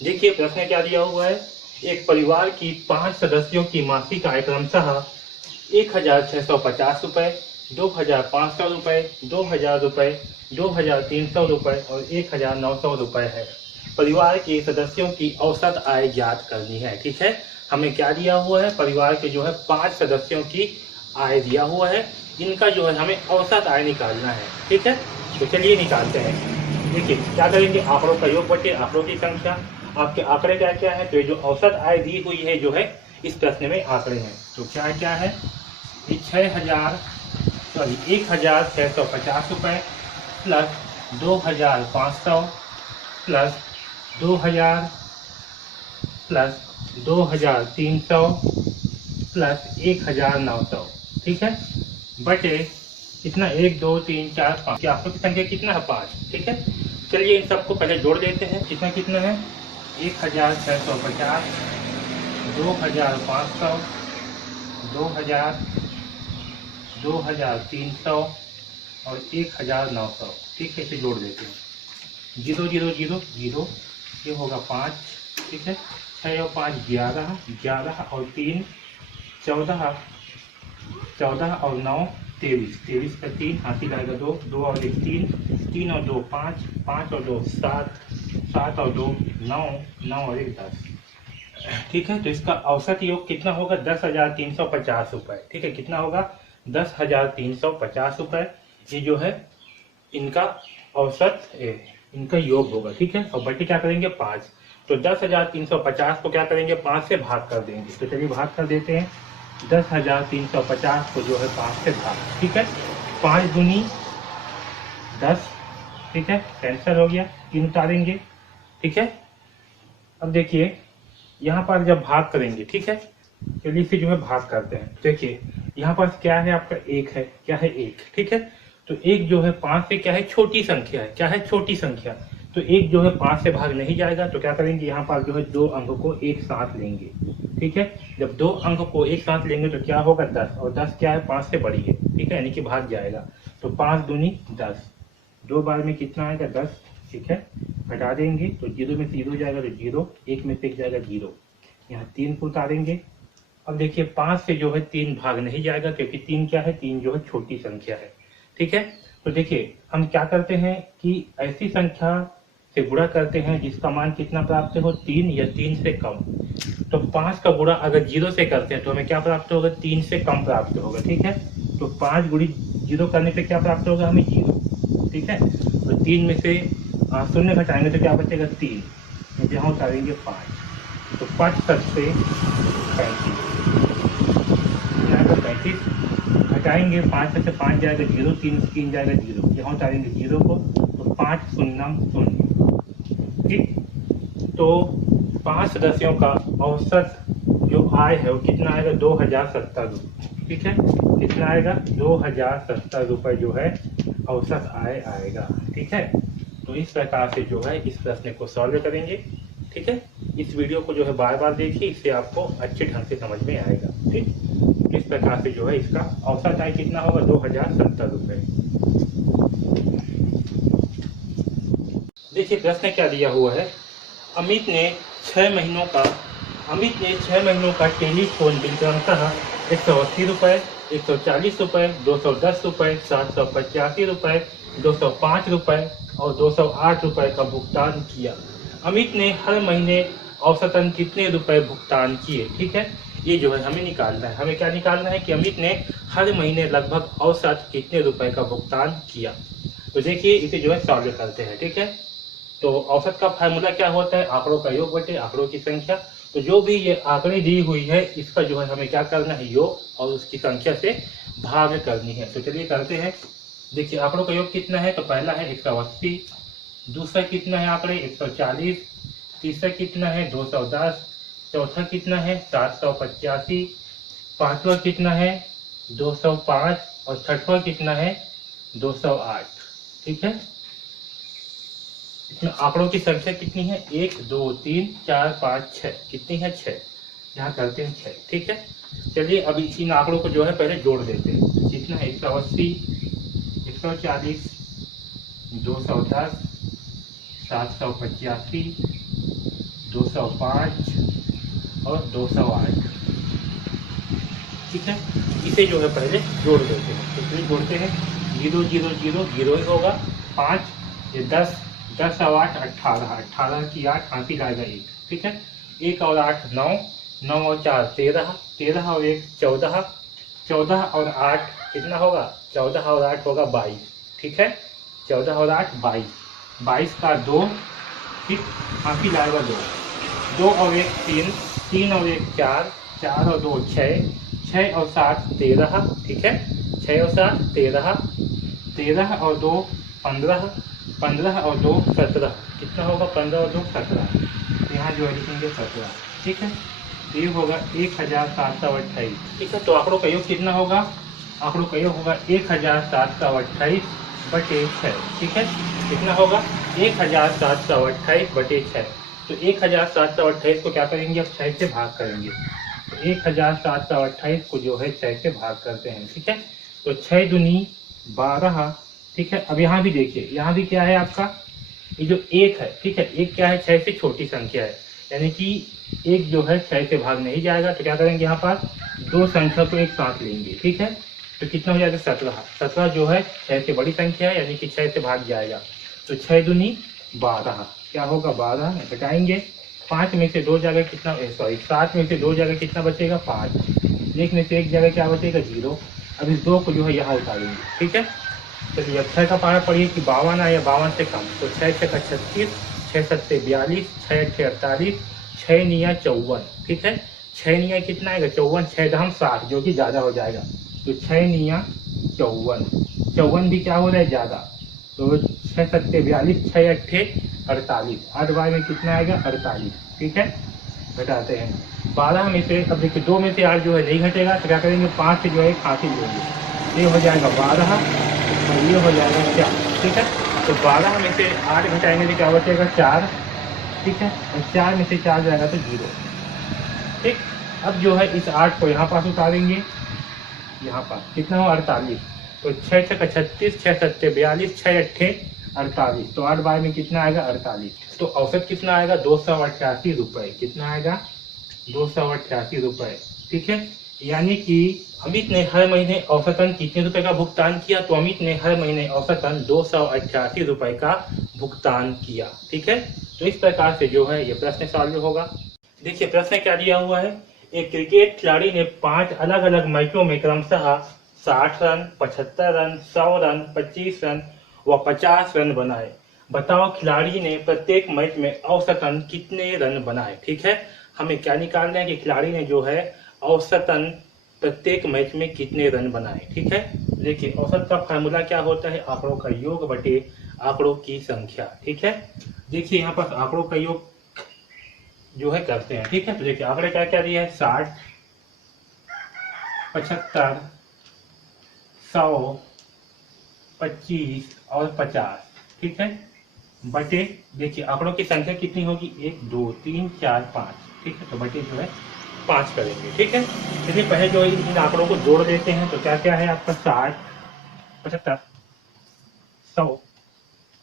देखिए प्रश्न क्या दिया हुआ है, एक परिवार की 5 सदस्यों की मासिक आय क्रमशः 1650 रुपए, 2500 रुपए, 2000 रुपए, 2300 रुपए और 1900 रुपए है। परिवार के सदस्यों की औसत आय ज्ञात करनी है। ठीक है, हमें क्या दिया हुआ है, परिवार के जो है 5 सदस्यों की आय दिया हुआ है, इनका जो है हमें औसत आय निकालना है। ठीक है, तो चलिए निकालते हैं। देखिए क्या करेंगे, आंकड़ों का योग बटे आंकड़ों की संख्या। आपके आंकड़े क्या क्या है, तो ये जो औसत आय दी हुई है जो है इस प्रश्न में आंकड़े हैं, तो क्या क्या है, 1650 रुपए प्लस 2500 प्लस 2000 प्लस 2300 प्लस 1900। ठीक है, बटे कितना, 1 2 3 4 5, आंकड़ों की संख्या कितना है, 5। ठीक है, चलिए इन सबको पहले जोड़ देते हैं। कितना कितना है, 1650, 2500, 2000, 2300 और 1900। ठीक है, इसे जोड़ देते हैं। 0 0 0 0, ये होगा 5। ठीक है, 6 और 5 11, 11 और 3 14, 14 और 9 23, 23 का 3 हाथी लाएगा 2, 2 और 1 3, 3 और 2 5, 5 और 2 7, 7 और 2 9, 9 और 1 10। ठीक है, तो इसका औसत योग कितना होगा, 10,350 रुपए। ठीक है, कितना होगा, 10,350 रुपए। ये जो है इनका औसत इनका योग होगा। ठीक है, और बटे क्या करेंगे, 5। तो 10,350 को क्या करेंगे, 5 से भाग कर देंगे। तो चलिए भाग कर देते हैं। 10,350 को जो है 5 से भाग। ठीक है, 5 दूनी 10। ठीक है, कैंसिल हो गया, 3 उतारेंगे। ठीक है, अब देखिए यहाँ पर जब भाग करेंगे, ठीक है, चलिए इसे जो है भाग करते हैं। देखिए यहाँ पर क्या है, आपका 1 है, क्या है 1। ठीक है, तो 1 जो है 5 से क्या है, छोटी संख्या है, क्या है, छोटी संख्या। तो 1 जो है 5 से भाग नहीं जाएगा, तो क्या करेंगे, यहाँ पर जो है 2 अंक को एक साथ लेंगे। ठीक है, जब 2 अंक को एक साथ लेंगे तो क्या होगा, 10, और 10 क्या है, 5 से बड़ी है। ठीक है, यानी कि भाग जाएगा। तो 5 दूनी 10, 2 बार में कितना आएगा, 10। ठीक है, घटा देंगे तो 0 में से 0 जाएगा तो 0, 1 में से 1 जाएगा 0। यहाँ 3 को उतारेंगे। अब देखिए 5 से जो है 3 भाग नहीं जाएगा, क्योंकि 3 क्या है, 3 जो है छोटी संख्या है। ठीक है, तो देखिए हम क्या करते हैं कि ऐसी संख्या से गुणा करते हैं जिसका मान कितना प्राप्त हो, 3 या 3 से कम। तो 5 का गुणा अगर 0 से करते हैं तो हमें क्या प्राप्त होगा, 3 से कम प्राप्त होगा। ठीक है, तो 5 गुणी 0 करने पे क्या प्राप्त होगा, हमें 0। ठीक है, तो 3 में से 0 घटाएंगे तो क्या बचेगा, 3। यहाँ उतारेंगे 5, तो 5 7 से 35, 35 घटाएंगे, 5 से 5 जाएगा 0, 3 से 3 जाएगा 0, यहाँ उतारेंगे 0 को, तो 5 0 0। ठीक, तो 5 सदस्यों का औसत जो आय है वो कितना आएगा, 2070 रुपये। ठीक है, कितना आएगा, 2070 रुपये जो है औसत आय आएगा। ठीक है, तो इस प्रकार से जो है इस प्रश्न को सॉल्व करेंगे। ठीक है, इस वीडियो को जो है बार बार देखिए, इससे आपको अच्छे ढंग से समझ में आएगा। ठीक, इस प्रकार से जो है इसका औसत आय कितना होगा, 2070 रुपये। देखिए प्रश्न क्या दिया हुआ है, अमित ने 6 महीनों का टेलीफोन बिल क्रमशः 180 रुपये, 140 रुपये, 210 रुपये, 785 रुपये, 205 रुपये और 208 रुपये का भुगतान किया। अमित ने हर महीने औसतन कितने रुपए भुगतान किए। ठीक है, ये जो है हमें निकालना है। हमें क्या निकालना है कि अमित ने हर महीने लगभग औसत कितने रुपए का भुगतान किया। तो देखिए इसे जो है सॉल्व करते हैं। ठीक है, तो औसत का फार्मूला क्या होता है, आंकड़ों का योग बटे आंकड़ों की संख्या। तो जो भी ये आंकड़े दी हुई है इसका जो है हमें क्या करना है, योग और उसकी संख्या से भाग करनी है। तो चलिए करते हैं। देखिए आंकड़ों का योग कितना है, तो पहला है 180, दूसरा कितना है आंकड़े 140, तीसरा कितना है 210, चौथा कितना है 785, पांचवा कितना है 205 और छठवा कितना है 208। ठीक है, इसमें आंकड़ों की संख्या कितनी है, 1 2 3 4 5 6, कितनी है 6। यहाँ करते हैं 6। ठीक है, चलिए अभी इन आंकड़ों को जो है पहले जोड़ देते हैं। कितना है 180, 140, 210, 785, 205 और 208। ठीक है, इसे जो है पहले जोड़ देते हैं। तो इसलिए जोड़ते हैं 0 0 0 0 ही होगा, 5 ये 10 10 और 8 18, 18 की 8 हाथी लाएगा 1। ठीक है, 1 और 8 9, 9 और 4 13, 13 और 1 14, 14 और 8 कितना होगा, 14 और 8 होगा 22। ठीक है, 14 और 8 22, 22 का 2, ठीक, हाथी लाएगा 2, 2 और 1 3, 3 और 1 4, 4 और 2 6, 6 और 7 13। ठीक है, 6 और 7 13, 13 और 2 15, 15 और 2 17, कितना होगा 15 और 2 17, तो यहाँ जो है लिखेंगे 17। ठीक है, ये होगा 1728। ठीक है, तो आंकड़ों का योग कितना होगा, आंकड़ों का योग होगा 1728 बटे 6। ठीक है, कितना होगा 1728 बटे 6। तो 1728 को क्या करेंगे, अब 6 से भाग करेंगे। तो 1728 को जो है 6 से भाग करते हैं। ठीक है, तो 6 दूनी 12। ठीक है, अब यहाँ भी देखिए, यहाँ भी क्या है आपका, ये जो 1 है, ठीक है, 1 क्या है, 6 से छोटी संख्या है, यानी कि 1 जो है 6 से भाग नहीं जाएगा। तो क्या करेंगे, यहाँ पर दो संख्या को एक साथ लेंगे। ठीक है, तो कितना हो जाएगा 17। 17 जो है 6 से बड़ी संख्या है, यानी कि 6 से भाग जाएगा। तो 6 दूनी 12, क्या होगा 12, घटाएंगे 5 में से 2 जगह कितना, सॉरी 7 में से 2 जगह कितना बचेगा 5, 1 में से 1 जगह क्या बचेगा 0। अब इस 2 को जो है यहाँ उतारेंगे। ठीक है, चलिए अब 6 का पहाड़ा पढ़िए कि 52 आया, 52 से कम, तो 6 6 का 36, 6 7 से 42, 6 8 48, 6 निया 54। ठीक है, 6 निया कितना आएगा 54, 6 दहम 60 जो कि ज़्यादा हो जाएगा। तो 6 निया 54, 54 भी क्या हो रहा है ज़्यादा, तो 6 7 से 42, 6 8 48, 8 बार में कितना आएगा 48। ठीक है, घटाते हैं 12 में से, अब देखिए 2 में से 8 जो है नहीं घटेगा, तो क्या करेंगे 5 से जो है हासिल लेंगे, ये हो जाएगा 12 और ये हो जाएगा 4। ठीक है, तो 12 में से 8 घटाएंगे तो क्या बचेगा 4। ठीक है, और 4 में से 4 जाएगा तो 0। ठीक, अब जो है इस 8 को यहाँ पास उतारेंगे, यहाँ पास कितना हो 48, तो 6 6 का 36, 6 7 से 42, 6 8 48, तो 8 बार में कितना आएगा 48। तो औसत कितना आएगा 288 रुपये, कितना आएगा 288 रुपये। ठीक है, यानी कि अमित ने हर महीने औसतन कितने रुपए का भुगतान किया, तो अमित ने हर महीने औसतन 288 रुपए का भुगतान किया। ठीक है, तो इस प्रकार से जो है ये प्रश्न सॉल्व होगा। देखिए प्रश्न क्या दिया हुआ है, एक क्रिकेट खिलाड़ी ने 5 अलग अलग मैचों में क्रमशः 60 रन, 75 रन, 100 रन, 25 रन व 50 रन बनाए। बताओ खिलाड़ी ने प्रत्येक मैच में औसतन कितने रन बनाए। ठीक है, हमें क्या निकालना है कि खिलाड़ी ने जो है औसतन प्रत्येक मैच में कितने रन बनाए। ठीक है, देखिए औसत का फार्मूला क्या होता है, आंकड़ों का योग बटे आंकड़ों की संख्या। ठीक है, देखिए यहाँ पर आंकड़ों का योग जो है करते हैं। ठीक है, तो देखिए आंकड़े क्या क्या दिया है, 60, 75, 100, 25 और 50। ठीक है, बटे देखिए आंकड़ों की संख्या कितनी होगी, 1 2 3 4 5। ठीक है, तो बटे जो है 5 करेंगे। ठीक है, चलिए पहले जो इन आंकड़ों को जोड़ देते हैं। तो क्या क्या है आपका 60, 75, 100,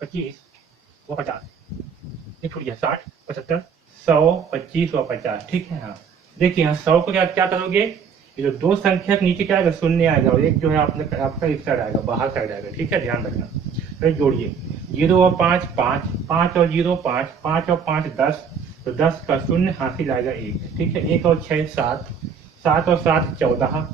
25 व 50, ये छूट गया 60, 75, 100, 25 व 50। ठीक है, हाँ देखिए यहाँ 100 को क्या क्या करोगे, ये जो 2 संख्या के नीचे क्या आएगा, शून्य आएगा, और एक जो है आपका इस साइड आएगा, बाहर साइड आएगा। ठीक है, ध्यान रखना। फिर जोड़िए 0 और 5 5, 5 और 0 5, 5 और 5 10, तो 10 का शून्य हासिल आएगा 1। ठीक है, 1 और 6 7, 7 और 7 14,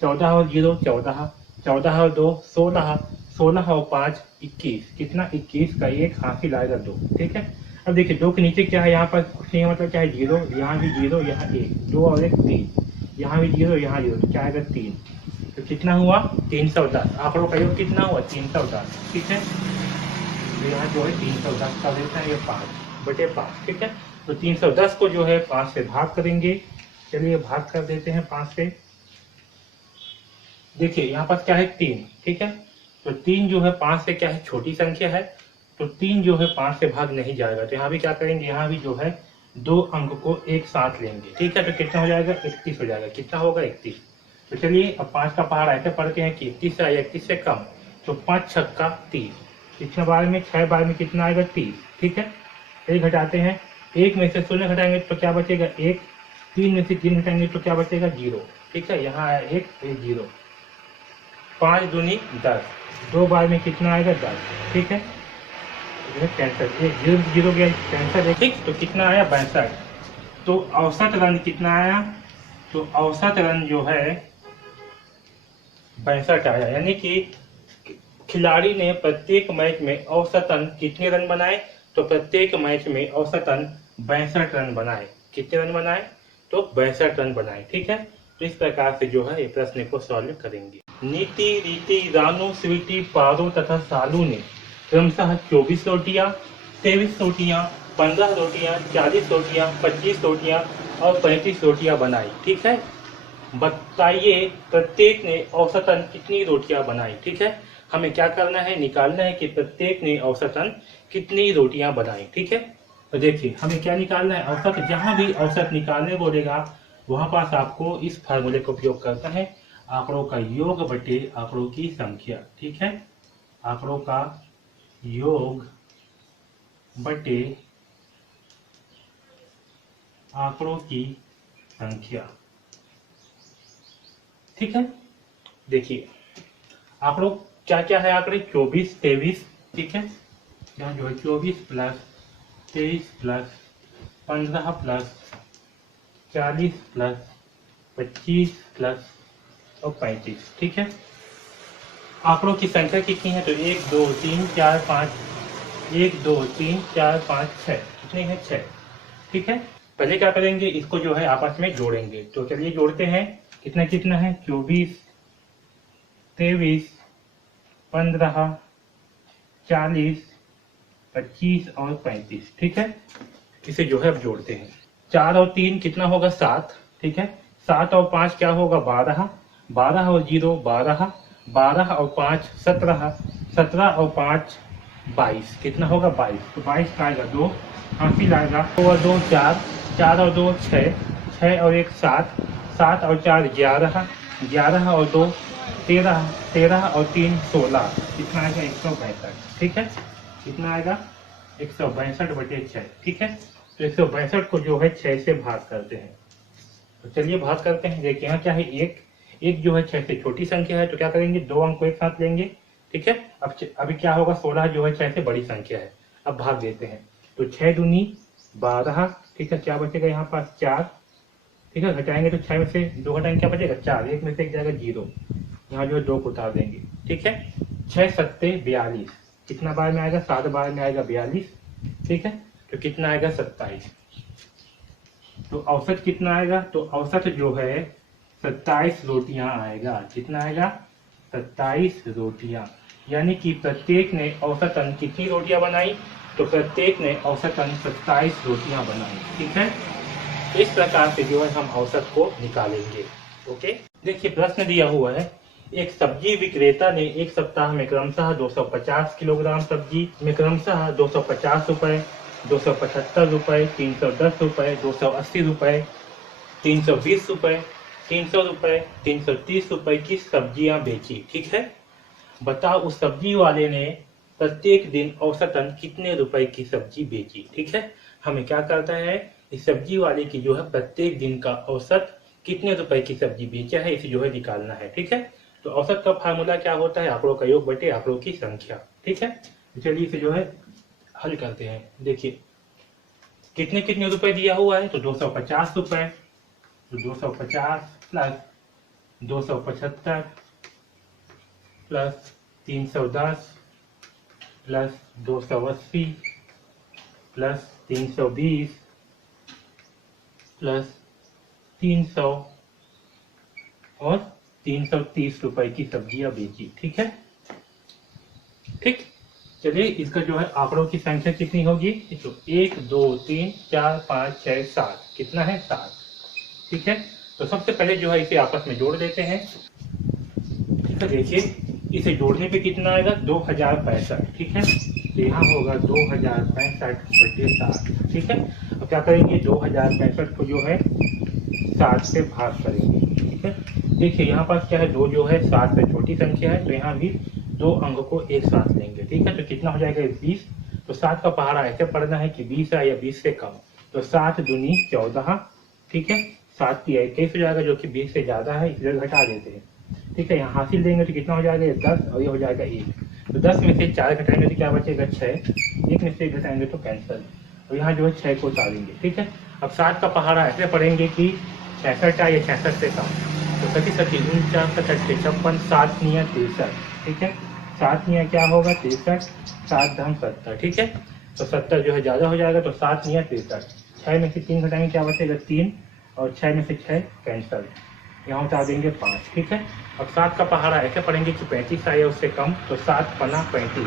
14 और 0 14, 14 और 2 16, 16 और 5 21, कितना 21 का 1 हासिल आएगा 2। ठीक है, अब देखिए 2 के नीचे क्या है, यहाँ पर कुछ नहीं, मतलब क्या है 0, यहाँ भी 0, यहाँ 1, 2 और 1 3, यहाँ भी 0, यहाँ 0, तो क्या आएगा 3। तो कितना हुआ 310। आंकड़ों का योग कितना हुआ 310। ठीक है, तो यहाँ जो है 310 का देता है ये 5 बटे 5। ठीक है, तो 310 को जो है 5 से भाग करेंगे। चलिए भाग कर देते हैं 5 से। देखिए यहाँ पास क्या है 3। ठीक है, तो 3 जो है 5 से क्या है छोटी संख्या है, तो 3 जो है 5 से भाग नहीं जाएगा। तो यहाँ भी क्या करेंगे, यहाँ भी जो है 2 अंक को एक साथ लेंगे। ठीक है, तो कितना हो जाएगा 31 हो जाएगा। कितना होगा 31। तो चलिए अब 5 का पहाड़ ऐसे पढ़ते हैं कि 31 या 31 से कम, तो 5 छक्का 30, कितने बार में 6 बार में कितना आएगा 30। ठीक है, फिर घटाते हैं एक में से शून्य घटाएंगे तो क्या बचेगा 1, 3 में से 3 घटाएंगे तो क्या बचेगा 0। ठीक है, यहाँ आया 1, 0। 5 दूनी 10, 2 बार में कितना आएगा 10। ठीक है, कैंसर, 1 0 गया कैंसर। ठीक, तो कितना आया 62। तो औसत रन कितना आया, तो औसत रन जो है 62 आया। यानी कि खिलाड़ी ने प्रत्येक मैच में औसतन कितने रन बनाए, तो प्रत्येक मैच में औसतन 62 रन बनाए। कितने रन बनाए, तो 62 रन बनाए। ठीक है, तो इस प्रकार से जो है ये प्रश्न को सॉल्व करेंगे। नीति, रीति, रानू, स्वीटी, पारो तथा सालू ने क्रमशः 24 रोटियां, 23 रोटियां, 15 रोटियां, 40 रोटियां, 25 रोटियां और 35 रोटियां बनाई। ठीक है, बताइए प्रत्येक ने औसतन कितनी रोटियां बनाई। ठीक है, हमें क्या करना है, निकालना है कि प्रत्येक ने औसतन कितनी रोटियां बनाई। ठीक है, तो देखिए हमें क्या निकालना है, औसत। जहां भी औसत निकालने बोलेगा वहां पास आपको इस फार्मूले का उपयोग करना है, आंकड़ों का योग बटे आंकड़ों की संख्या। ठीक है, आंकड़ों का योग बटे आंकड़ों की संख्या। ठीक है, देखिए आंकड़ों क्या क्या है, आंकड़े 24, 23। ठीक है, यहाँ जो है 24 plus 23 plus 15 plus 40 plus 25 plus और 35। ठीक है, आंकड़ों की संख्या कितनी है, तो 1 2 3 4 5, 1 2 3 4 5 6, कितनी है 6। ठीक है, पहले क्या करेंगे, इसको जो है आपस में जोड़ेंगे। तो चलिए जोड़ते हैं, कितना कितना है, 24, 23, 15, 40, 25 और 35। ठीक है, इसे जो है अब जोड़ते हैं। 4 और 3 कितना होगा 7। ठीक है, 7 और 5 क्या होगा 12, 12 और 0 12, 12 और 5 17, 17 और 5 22, कितना होगा 22। तो 22 का आएगा 2, हासिल आएगा 2 और 2 4, 4 और 2 6, 6 और 1 7, 7 और 4 11, 11 और 2 13, 13 और 3 16, कितना आएगा 162। ठीक है, कितना आएगा 162 बटे 6। ठीक है, तो 162 को जो है 6 से भाग करते हैं। तो चलिए भाग करते हैं। देखिए यहाँ क्या है, एक जो है 6 से छोटी संख्या है, तो क्या करेंगे 2 अंक को एक साथ लेंगे। ठीक है, अब अभी क्या होगा, 16 जो है 6 से बड़ी संख्या है। अब भाग देते हैं, तो 6 दूनी 12। ठीक है, क्या बचेगा यहाँ पास 4। ठीक है, घटाएंगे तो 6 में से 2 घटाएंगे क्या बचेगा 4, 1 में से एक जाएगा 0, यहाँ जो है 2 को उतार देंगे। ठीक है, 6 सत्ते 42, कितना बार में आएगा 7 बार में आएगा 42। ठीक है, तो कितना आएगा 27। तो औसत कितना आएगा, तो औसत जो है 27 रोटियां आएगा। कितना आएगा 27 रोटियां। यानी कि प्रत्येक ने औसतन कितनी रोटियां बनाई, तो प्रत्येक ने औसतन 27 रोटियां बनाई। ठीक है, इस प्रकार से जो है हम औसत को निकालेंगे। ओके, देखिए प्रश्न दिया हुआ है, एक सब्जी विक्रेता ने एक सप्ताह में क्रमशः 250 किलोग्राम सब्जी में क्रमशः 250 रुपए, 275 रुपए, 310 रुपए, 280 रुपए, 320 रुपए, 300 रुपए, 330 रुपए की सब्जियां बेची। ठीक है, बताओ उस सब्जी वाले ने प्रत्येक दिन औसतन कितने रुपए की सब्जी बेची। ठीक है, हमें क्या करता है, इस सब्जी वाले की जो है प्रत्येक दिन का औसत कितने रुपए की सब्जी बेचा है, इसे जो है निकालना है। ठीक है, तो औसत का फार्मूला क्या होता है, आंकड़ों का योग बटे आंकड़ों की संख्या। ठीक है, तो चलिए इसे जो है हल करते हैं। देखिए कितने कितने रुपए दिया हुआ है, तो 250 रुपए, तो 250 plus 275 plus 310 plus 280 plus 320 plus 300 और 330 रुपए की सब्जियां बेची। ठीक है, ठीक, चलिए इसका जो है आंकड़ों की संख्या कितनी होगी, तो 1 2 3 4 5 6 7, कितना है 7। ठीक है, तो सबसे पहले जो है इसे आपस में जोड़ देते हैं। ठीक है, देखिए इसे जोड़ने पे कितना आएगा 2065। ठीक है, तो यहाँ होगा 2065 बटे 7। ठीक है, अब क्या करेंगे 2065 को जो है 7 से भाग करेंगे। ठीक है, देखिए यहाँ पास क्या है, 2 जो है 7 से छोटी संख्या है, तो यहाँ भी 2 अंक को एक साथ लेंगे। ठीक है, तो कितना हो जाएगा 20। तो 7 का पहाड़ा ऐसे पढ़ना है कि 20 है या 20 से कम। तो 7 दूनी 14, ठीक है, 7 तिया 21 हो जाएगा, जो कि 20 से ज़्यादा है, इसलिए घटा देते हैं। ठीक है, यहाँ हासिल देंगे तो कितना हो जाएगा, 10 और ये हो जाएगा 1। तो 10 में से 4 घटाएंगे तो क्या बचेगा, 6। 1 में से 1 घटाएंगे तो कैंसल, और यहाँ जो है 6 को उतारेंगे। ठीक है, अब 7 का पहाड़ा ऐसे पढ़ेंगे कि 66 या 66 से कम। तो 37 49 67 56 7 निया 63। ठीक है, 7 निया क्या होगा, 63, 7 धम 70। ठीक है, तो 70 जो है ज़्यादा हो जाएगा, तो 7 निया 63। 6 में से 3 घटाएंगे क्या बचेगा, 3, और 6 में से 6 कैंसल, यहाँ उतार देंगे 5। ठीक है, अब 7 का पहाड़ा ऐसे पढ़ेंगे कि 35 आया उससे कम, तो 7 पना 35।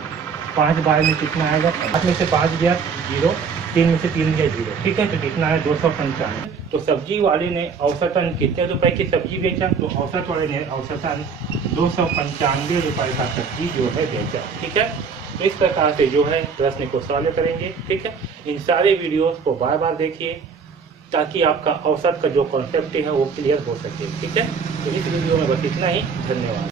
5 बार में कितना आएगा, 5 में से 5 गया 0, 3 में से 3 गया 0। ठीक है, तो कितना है, 295। तो सब्जी वाले ने औसतन कितने रुपए की सब्जी बेचा, तो औसत वाले ने औसतन 295 रुपये का सब्जी जो है बेचा। ठीक है, तो इस प्रकार से जो है प्रश्न को सॉल्व करेंगे। ठीक है, इन सारे वीडियोस को बार बार देखिए ताकि आपका औसत का जो कॉन्सेप्ट है वो क्लियर हो सके। ठीक है, तो इस वीडियो में बस इतना ही, धन्यवाद।